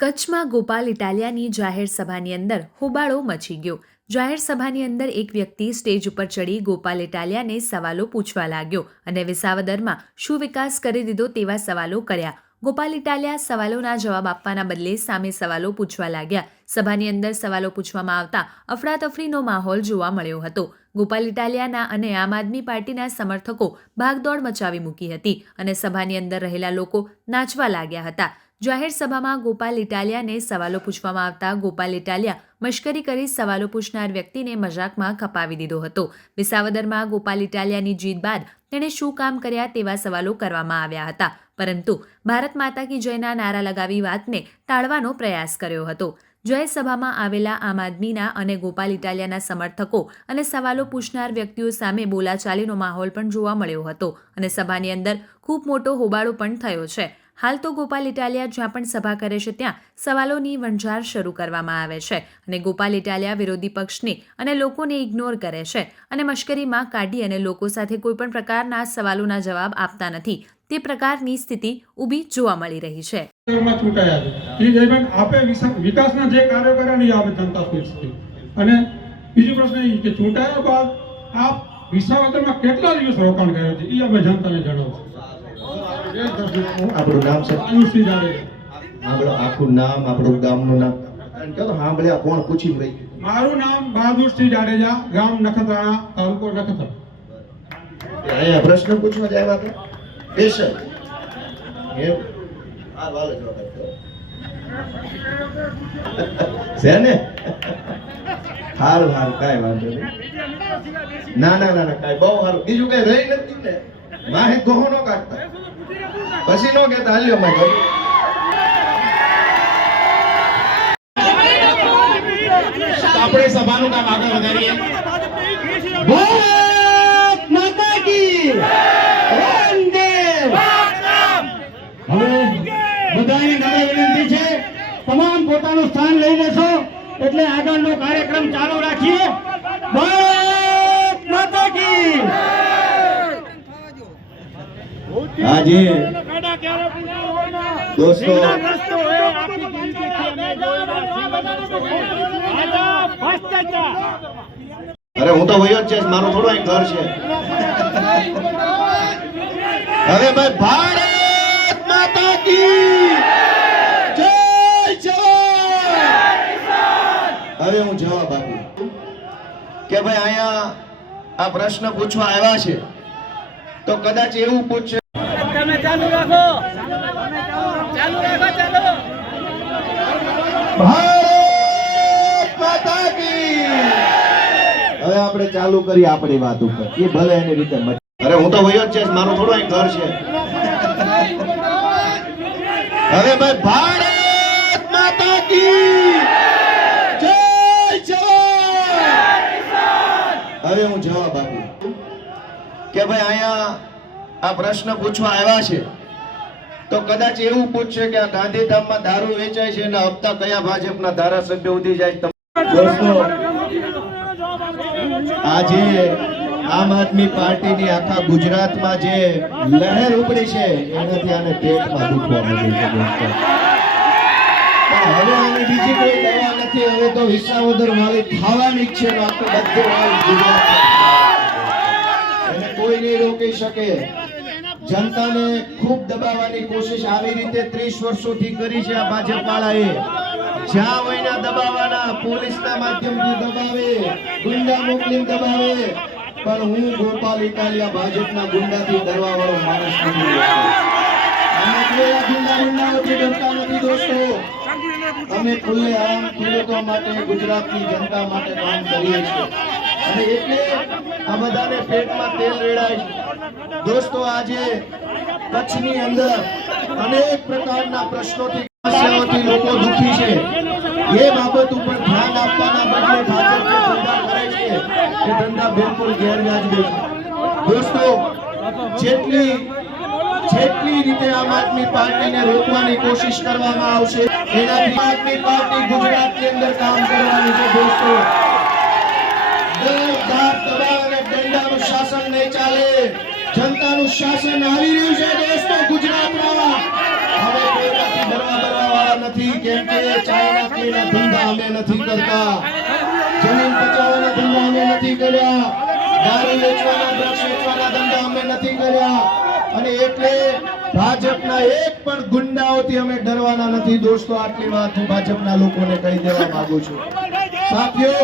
કચ્છમાં ગોપાલ ઇટાલિયાની જાહેર સભાની અંદર હોબાળો મચી ગયો. જાહેર સભાની અંદર એક વ્યક્તિ સ્ટેજ ઉપર ચડી ગોપાલ ઇટાલિયાને સવાલો પૂછવા લાગ્યો અને વિસાવદરમાં શું વિકાસ કરી દીધો તેવા સવાલો કર્યા. ગોપાલ ઇટાલિયા સવાલોના જવાબ આપવાના બદલે સામે સવાલો પૂછવા લાગ્યા. સભાની અંદર સવાલો પૂછવામાં આવતા અફડાતફડીનો માહોલ જોવા મળ્યો હતો. ગોપાલ ઇટાલિયાના અને આમ આદમી પાર્ટીના સમર્થકો ભાગદોડ મચાવી મૂકી હતી અને સભાની અંદર રહેલા લોકો નાચવા લાગ્યા હતા. જાહેર સભામાં ગોપાલ ઇટાલિયાને સવાલો પૂછવામાં આવતા ગોપાલ ઇટાલિયા મશ્કરી કરી સવાલો પૂછનાર વ્યક્તિને મજાકમાં ખપાવી દીધો હતો. વિસાવદરમાં ગોપાલ ઇટાલિયાની જીત બાદ તેણે શું કામ કર્યા તેવા સવાલો કરવામાં આવ્યા હતા. પરંતુ ભારત માતા કી જયના નારા લગાવી વાતને ટાળવાનો પ્રયાસ કર્યો હતો. જય સભામાં આવેલા આમ આદમીના અને ગોપાલ ઇટાલિયાના સમર્થકો અને સવાલો પૂછનાર વ્યક્તિઓ સામે બોલાચાલીનો માહોલ પણ જોવા મળ્યો હતો અને સભાની અંદર ખૂબ મોટો હોબાળો પણ થયો છે. હાલ તો ગોપાલ ઇટાલિયા જ્યાં પણ સભા કરે છે ત્યાં સવાલોની વણઝાર શરૂ કરવામાં આવે છે અને ગોપાલ ઇટાલિયા વિરોધી પક્ષને અને લોકોને ઇગ્નોર કરે છે અને મશ્કરીમાં કાઢી અને લોકો સાથે કોઈપણ પ્રકારના સવાલોના જવાબ આપતા નથી. તે પ્રકારની સ્થિતિ ઊભી જોવા મળી રહી છે. આપ વિસાવદરમાં કેટલા દિવસ રોકાણ કર્યો છે? એ અમે જનતાને જણાવશું. આપણું નામ છે જાડેજા. આપણું આખું નામ આપણું ગામનું નામ. અને કહો સાંભળ્યા કોણ પૂછી રહી મારું નામ બહાદુરસિંહ જાડેજા ગામ નખત્રાણા તાલુકો નખત્રાણા. અહીંયા પ્રશ્ન પૂછવા જ આવ્યા સ્પેશિયલ એમ આ વાલે જવાબ આપ્યો. છે ને? હારું હારું કાંઈ વાંધો નહીં. ના ના ના ના કાંઈ બહુ હારું. બીજું કઈ રહી નથી ને? માહે ગોહો નો કાઢતા. પછી નો કે હાલ્યો માં ભાઈ આપણે સભાનું કામ આગળ વધારીએ. ભારત માતા કી વંદે હવે બધાને નમ્ર વિનંતી છે તમામ પોતાનું સ્થાન લઈ લેશો એટલે આગળનો કાર્યક્રમ ચાલુ રાખીએ. ભારત માતા કી. આજે દોસ્તો અરે હું તો વયો જ છે મારું થોડું અહીં ઘર છે. હવે ભાઈ ભારત માતા કી જય જવાન! હવે હું જવાબ આપું. કે ભાઈ અહીંયા આ પ્રશ્ન પૂછવા આવ્યા છે તો કદાચ એવું પૂછશે ચાલુ રાખો. ચાલુ આપણે ચાલુ ઘર છે. હવે ભાઈ, ભારત હવે હું જવાબ કે ભાઈ, અહીંયા આ પ્રશ્ન પૂછવા આવ્યા છે. તો કદાચ એવું પૂછશે કે આ ગાંધીધામમાં દારૂ વેચાય છે અને હપ્તા કયા ભાજપના ધારાસભ્ય ઉધી જાય દોસ્તો આજે આમ આદમી પાર્ટીની આખા ગુજરાતમાં જે લહેર ઉપડી છે એનાથી આને પેટમાં દુખવા માંડ્યું છે દોસ્તો. પણ હવે આની બીજી કોઈ દવા નથી હવે તો વિસાવદર વાળી ખાવાની છે આખું બધું હાલ ગુજરાત. એને કોઈ નહીં રોકી શકે. જનતાને ખૂબ દબાવવાની કોશિશ આવી રીતે 30 વર્ષોથી કરી છે આ ભાજપ વાળાએ જ્યાં હોયના દબાવવાના પોલીસના માધ્યમથી દબાવે, ગુંડા મોકલીને દબાવે, પણ હું ગોપાલ ઇટાલિયા ભાજપના ગુંડાથી ડરવા વાળો માણસ નથી દોસ્તો. અમે ખુલ્લે આમ ખેડૂતો માટે ગુજરાતની જનતા માટે કામ કરીએ છીએ. અને એટલે આ બધાને પેટમાં તેલ રેડાય. દોસ્તો, આજે કચ્છની અંદર અનેક પ્રકારના પ્રશ્નોથી, સમસ્યાઓથી લોકો દુખી છે. એ બાબત ઉપર ધ્યાન આપવાના બદલે ભાજપ જે ધંધા કરે છે, એ ધંધા બિલકુલ ગેરવાજબી છે. દોસ્તો, જેટલી જેટલી રીતે આમ આદમી પાર્ટીને રોકવાની કોશિશ કરવામાં આવશે, એનાથી આમ આદમી પાર્ટી ગુજરાતની અંદર કામ કરવાની છે દોસ્તો. જનતાનું શાસન આવી રહ્યું છે દોસ્તો ગુજરાતમાં હવે ડરવા વાળા નથી, કેમ કે ચાયના પીના ધંધા અમે નથી કરતા. જમીન પચાવવાના ધંધા અમે નથી કર્યા. દારૂ વેચવાના, ડ્રગ્સ વેચવાના ધંધા અમે નથી કર્યા. અને એટલે ભાજપના એક પણ ગુંડાઓથી અમે ડરવાના નથી. દોસ્તો, આટલી વાત હું ભાજપના લોકોને કહી દેવા માંગુ છું. સાથીઓ